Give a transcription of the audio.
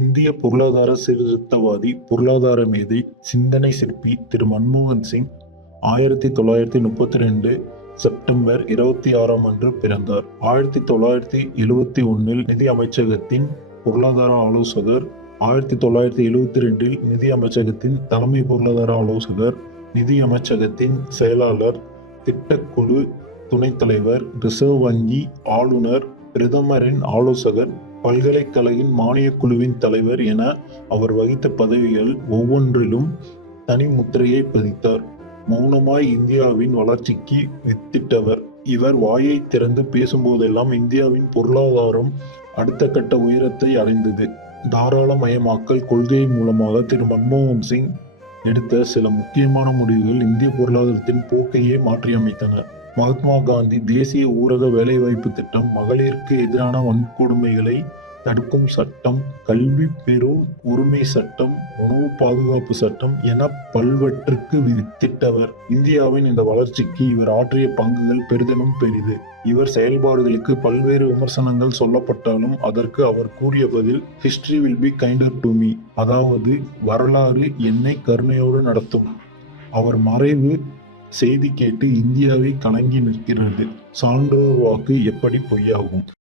இந்திய பொருளாதார சீர்திருத்தவாதி, பொருளாதார மேதை, சிந்தனை சிற்பி திரு மன்மோகன் சிங் ஆயிரத்தி தொள்ளாயிரத்தி முப்பத்தி ரெண்டு செப்டம்பர் இருபத்தி ஆறாம் அன்று பிறந்தார். ஆயிரத்தி தொள்ளாயிரத்தி எழுவத்தி ஒன்றில் நிதி அமைச்சகத்தின் பொருளாதார ஆலோசகர், ஆயிரத்தி தொள்ளாயிரத்தி எழுவத்தி ரெண்டில் நிதி அமைச்சகத்தின் தலைமை பொருளாதார ஆலோசகர், நிதி அமைச்சகத்தின் செயலாளர், திட்டக்குழு துணைத் தலைவர், ரிசர்வ் வங்கி ஆளுநர், பிரதமரின் ஆலோசகர், பல்கலைக்கழகின் மானியக் குழுவின் தலைவர் என அவர் வகித்த பதவிகள் ஒவ்வொன்றிலும் தனி முத்திரையை பதித்தார். மௌனமாய் இந்தியாவின் வளர்ச்சிக்கு வித்திட்டவர். இவர் வாயைத் திறந்து பேசும்போதெல்லாம் இந்தியாவின் பொருளாதாரம் அடுத்த கட்ட உயரத்தை அடைந்தது. தாராளமயமாக்கல் கொள்கை மூலமாக திரு மன்மோகன் சிங் எடுத்த சில முக்கியமான முடிவுகள் இந்திய பொருளாதாரத்தின் போக்கையே மாற்றியமைத்தன. மகாத்மா காந்தி தேசிய ஊரக வேலைவாய்ப்பு திட்டம், மகளிருக்கு எதிரான வன்கொடுமைகளை தடுக்கும் சட்டம், கல்வி பெறும் உரிமை சட்டம், உணவு பாதுகாப்பு சட்டம் என பல்வற்றுக்கு வித்திட்டவர். இந்தியாவின் இந்த வளர்ச்சிக்கு இவர் ஆற்றிய பங்குகள் பெரிதலும் பெரிது. இவர் செயல்பாடுகளுக்கு பல்வேறு விமர்சனங்கள் சொல்லப்பட்டாலும் அதற்கு அவர் கூறிய பதில் "history will be kinder to me' அதாவது வரலாறு என்னை கருணையோடு நடத்தும். அவர் மறைவு செய்தி கேட்டு இந்தியாவே கலங்கி நிற்கிறது. சான்றோர் வாக்கு எப்படி பொய்யாகும்?